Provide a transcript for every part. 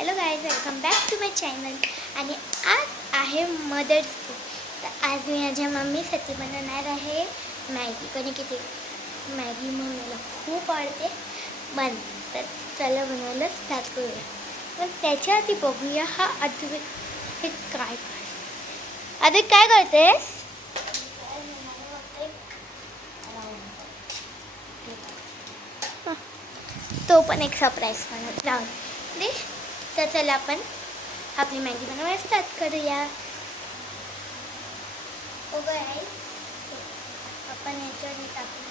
Hello guys, welcome back to my channel. आणि आज आहे मदर्स डे. तर आज मी माझ्या मम्मीसाठी बनवणार आहे मॅगी. कारण की ते मॅगी मम्मीला खूप आवडते. तर चला बनवायला स्टार्ट करूया. पण त्याच्या आधी बघूया हा अद्वैत हे काय अद्वैत काय करतेस? तो पण एक सरप्राईज बनवत राहू दे. तर चला आपण आपली मॅगी बनवायला स्टार्ट करूया. ओके गाईस, आपण याच्यावर टाकून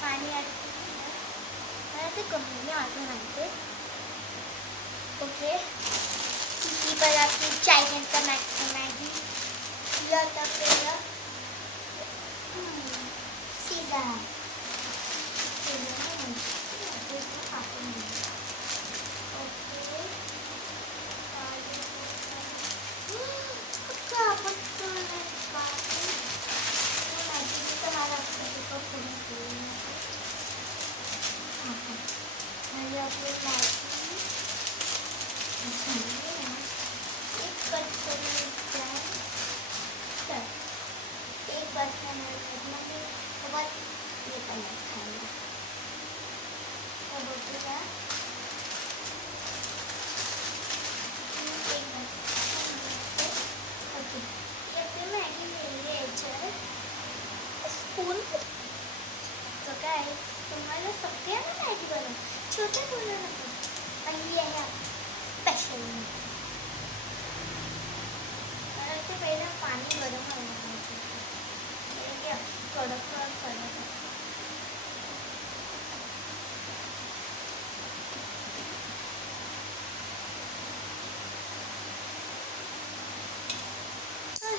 पाणी मला ते कमी मी अजून आणते. ओके, ही पण आपली चायनीजचा मॅगी टाकलेलं शिजा स्पून. तो काय तुम्हाला सगळ्यांना मॅगी बनव, छोट्या मुलांना पण ही आहे स्पेशल. ते पहिलं पाणी गरम व्हायला पाहिजे, कडक कडक.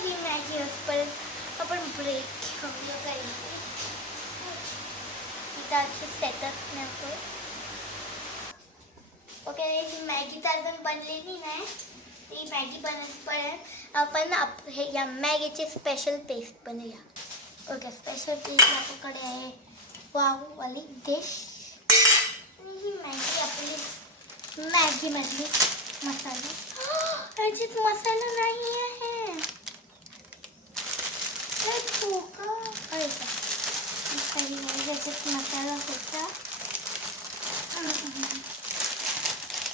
ही मॅगी असपर्यंत आपण ब्रेक घेऊया. पाहिजे तिथं अशी सेटअप नको. ओके, ही मॅगी तर अजून बनलेली नाही. ती मॅगी बनवपर्यंत आपण हे या मॅगीची स्पेशल पेस्ट बनवूया. ओके, स्पेशल पेस्ट आपल्याकडे आहे वाली डिश. आणि ही मॅगी आपली मॅगीमधली मसाला. ह्याच्यात मसाला नाही आहे. ह्याच्यात मसाला होता.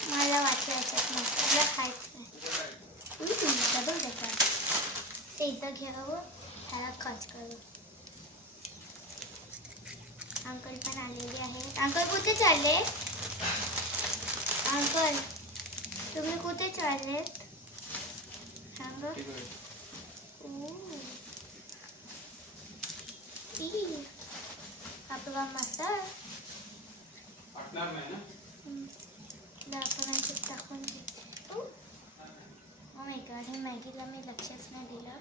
मला वाटतं याच्यात मसाला खायच नाही. डबल देतात ते इथं घ्यावं, ह्याला खच करू. अंकल पण आलेले आहेत. अंकल कुठे चालले? अंकल तुम्ही कुठे चाललेत? सांगा. आपला मसाला आपण टाकून घेऊ. ओ माय गॉड, हे मॅगीला मी लक्षच नाही दिलं.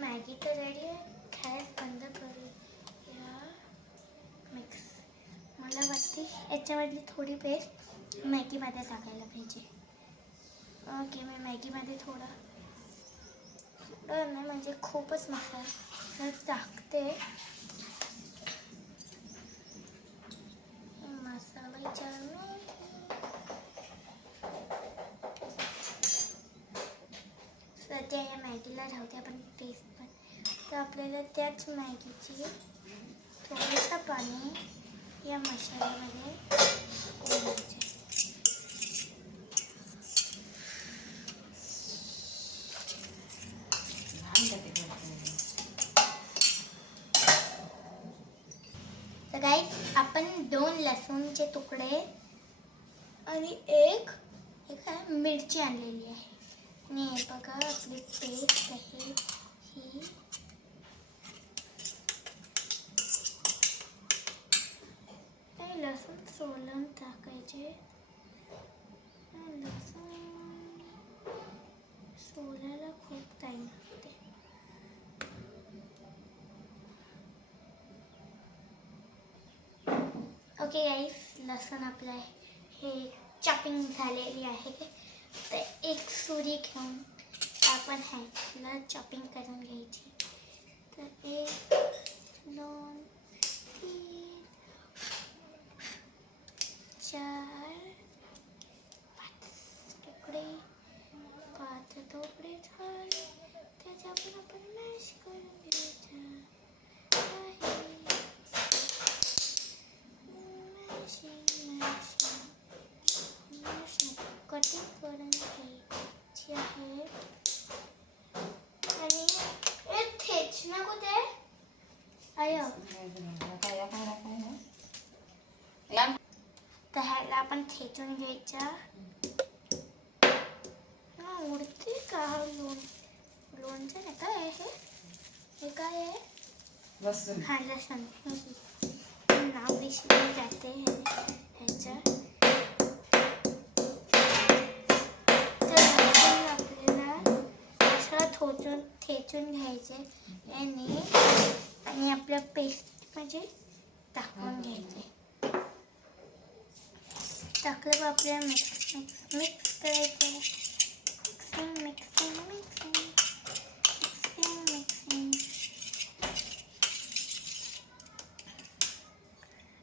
मॅगी तर रेडी आहे. गॅस बंद करूया. मिक्स. मला वाटते याच्यामधली थोडी पेस्ट मॅगीमध्ये टाकायला पाहिजे. ओके, मी मॅगीमध्ये थोडं नाही म्हणजे खूपच मसाला टाकते. मसाला सध्या या मॅगीला राहते आपण पेस्ट पण. तर आपल्याला त्याच मॅगीची थोडंसं पाणी या मसाल्यामध्ये घालायचे. तर गाईस, आपण 2 लसूणचे तुकडे आणि एक मिरची आणलेली आहे. आणि हे बघा आपली पेस्ट आहे ही. लसूण सोलून टाकायचे. लसूण सोलायला खूप टाईम लागते. ओके गाईस, लसूण आपलं हे चॉपिंग झालेली आहे. तर एक सुरी घेऊन आपण ह्याला चॉपिंग करून घ्यायची. तर 1 2 आय या तर ह्याला आपण खेचून घ्यायच्या. उडते का लोणचं नाही काय आहे हे काय आहे? लसूण. हा लसूण. नाव विसरून जाते ह्याचं. तर लसूण आपल्याला असं ठेचून घ्यायचे आणि आपल्या पेस्ट म्हणजे टाकून घ्यायचे. टाकलं आपल्याला मिक्स करायचं. मिक्सिंग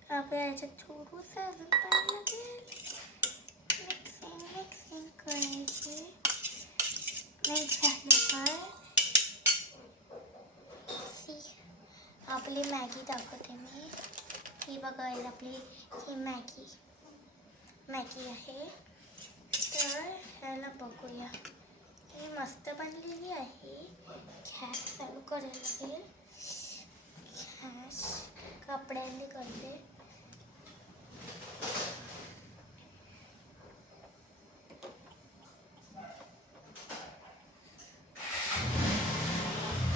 आपल्याला याच्यात थोडंसं अजून पाणी लागेल. मिक्सिंग करायची. मिक्स झालं तर आपली मॅगी दाखवते मी. ही बघायला आपली ही मॅगी आहे. तर ह्याला बघूया. ही मस्त बनलेली आहे. गॅस चालू करायला लागेल. गॅस कपड्यांनी करते.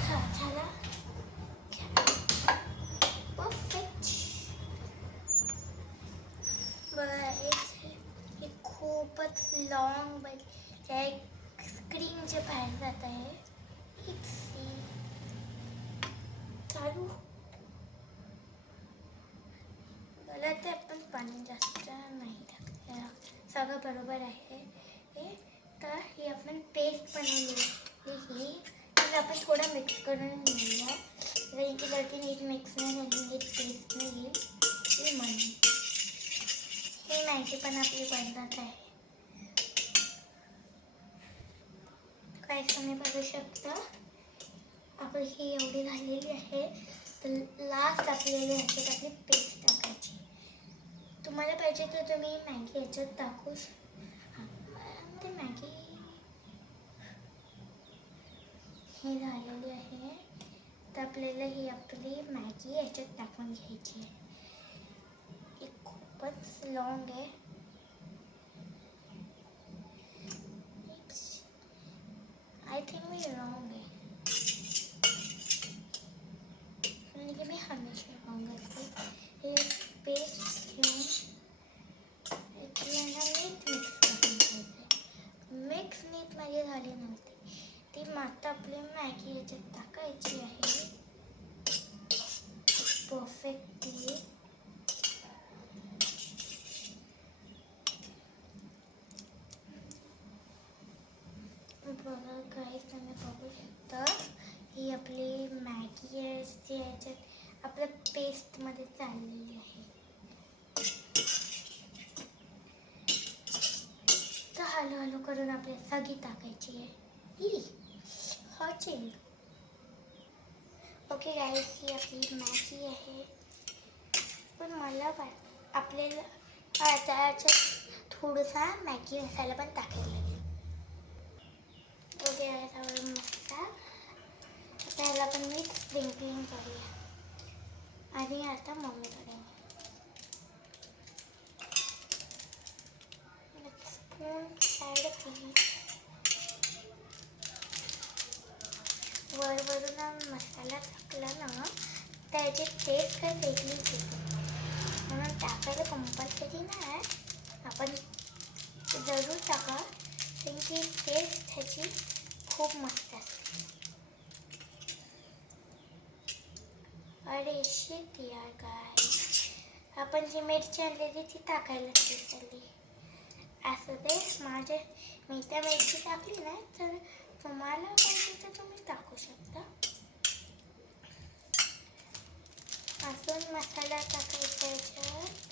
हा झाला. परफेक्ट. बघा हे खूपच लॉंग स्क्रीनचे बाहेर जात आहे. चालू. मला ते आपण पाणी जास्त नाही टाकलं. सगळं बरोबर आहे. तर ही आपण पेस्ट बनवली. ही आपण थोडं मिक्स करून घेऊया. की नीट मिक्स नाही झाली, नीट पेस्ट नाही येईल म्हणून. ही मॅगी पण आपली बनत आहे. काय तुम्ही बघू शकता. आपली ही एवढी झालेली आहे. तर लास्ट आपल्याला ह्याच्यात आपली पेस्ट टाकायची. तुम्हाला पाहिजे तर तुम्ही मॅगी ह्याच्यात टाकू ते मॅगी ही झालेली आहे. तर आपल्याला ही आपली मॅगी ह्याच्यात टाकून घ्यायची आहे. ही खूपच लॉंग आहे. आय थिंक मी रॉंग आहे. मी हमेशा रॉंग असते. हे पेस्ट घेऊन नीट मिक्स करून घ्यायचे. मिक्स नीट माझी झाली नव्हती. ती माता आपली मॅगी याच्यात टाकायची आहे परफेक्टली. बघा गाईस तुम्ही बघू शकता. ही आपली मॅगी आहे जी याच्यात आपल्या पेस्टमध्ये चाललेली आहे. तर हळूहळू करून आपल्याला सगळी टाकायची आहे. हॉचिंग. ओके गाईस ही आपली मॅगी आहे. पण मला आपल्याला त्याच्यात थोडासा मॅगी मसाला पण टाकायला लागेल. ओके गाईस मसाला त्याला पण मी स्प्रिंकलिंग करूया. आणि आता मम्मीकडे स्पून साईड केली. वरून मसाला टाकला ना त्याची टेस्ट काही वेगळीच येते. म्हणून टाकायला कंपल्सरी नाही. आपण जरूर टाका. त्यांची टेस्ट ह्याची खूप मस्त असते. अरे शिट यार काय. आपण जी मिरची आणलेली ती टाकायला विसरली. असं ते मी त्या मिरची टाकली नाही. तर तुम्हाला पाहिजे तर तुम्ही टाकू शकता. अजून मसाला टाकायचा याच्यात.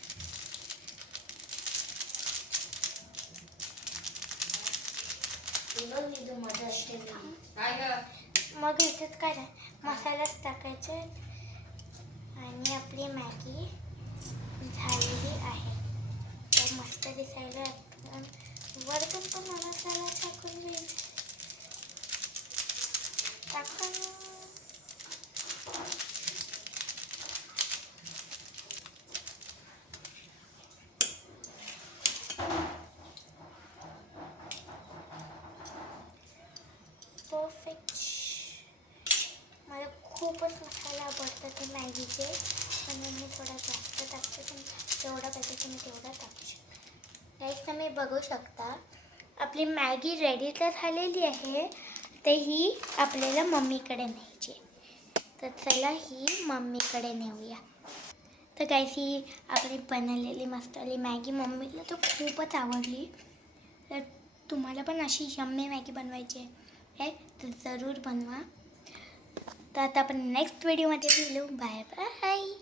मग ह्याच्यात काय नाही मसालाच टाकायचे. आणि आपली मॅगी झालेली आहे. तर मस्त दिसायला वरतून पण मसाला टाकून घ्यायचा. टाकून खूपच मसाला आवडतं ते मॅगीचे, म्हणून मी थोडा जास्त टाकते. पण जेवढा पाहिजे तुम्ही तेवढा टाकू शकता. गाईस तुम्ही बघू शकता आपली मॅगी रेडी तर झालेली आहे. तर ही आपल्याला मम्मीकडे न्यायची. तर चला ही मम्मीकडे नेऊया. तर गाईस ही आपली बनवलेली मस्तवाली मॅगी मम्मीला तर खूपच आवडली. तर तुम्हाला पण अशी यम्मी मॅगी बनवायची आहे तर जरूर बनवा. तर आता आपण नेक्स्ट व्हिडिओमध्ये भेटू. Bye bye.